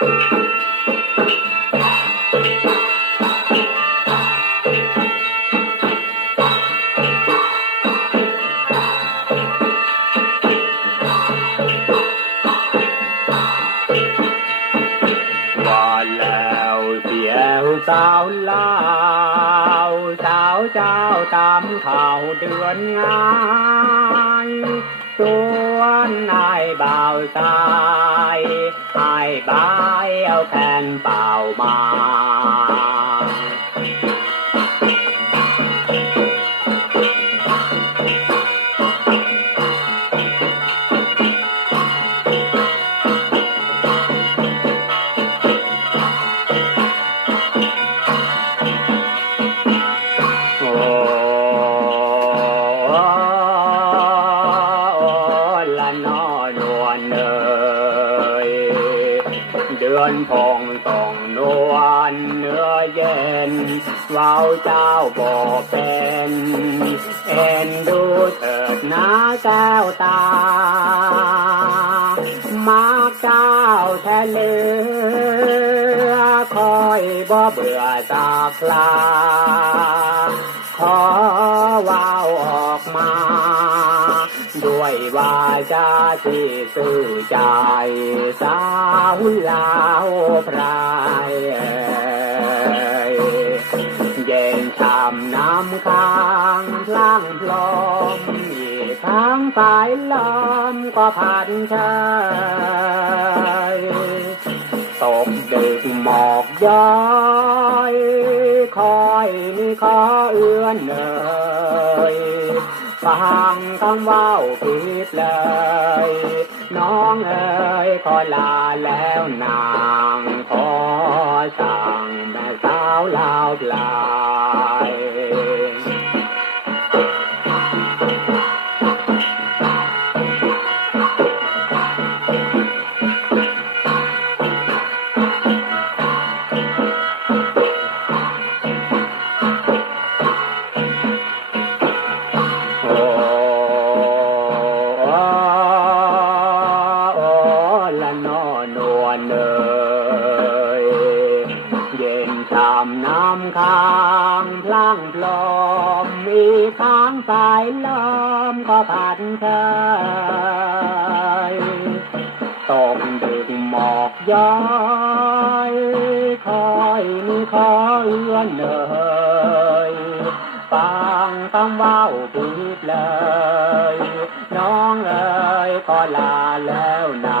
ว่าแล้วเสียวสาว ไอ้บายเอาแทนเปล่ามา เดือนพองต้องนวลเนื้อเย็นเว้าเจ้าบ่เป็นเอ็นดูเถิดนะแก้วตา มาเจ้าแท้เลือคอยบ่เบื่อจากลา ขอว่าวออกมา ด้วยวาจาที่ซื่อใจ สาวลาวพรายเอ่ยเย็นช่ำน้ำค้างพลังพลอมอีกครั้งสายลมก็ผ่านเชยตกดึกหมอกย้อยคอยนี่ขอเอื้อนเอ่ย ฟังคำว่าผิดเลย น้องเอ๋ยขอลาแล้วนางขอสั่งแม่สาวลาวลา อนเอยเย็นชามน้ำค้างพลางพลอม มีค้างสายลมก็ผ่านเชยตกดึกหมอกย้อยคอยมีคอยเอื้อนเอ่ยฟังคำเว้าผิดเลย น้องเอ๋ยก็ลาแล้วนา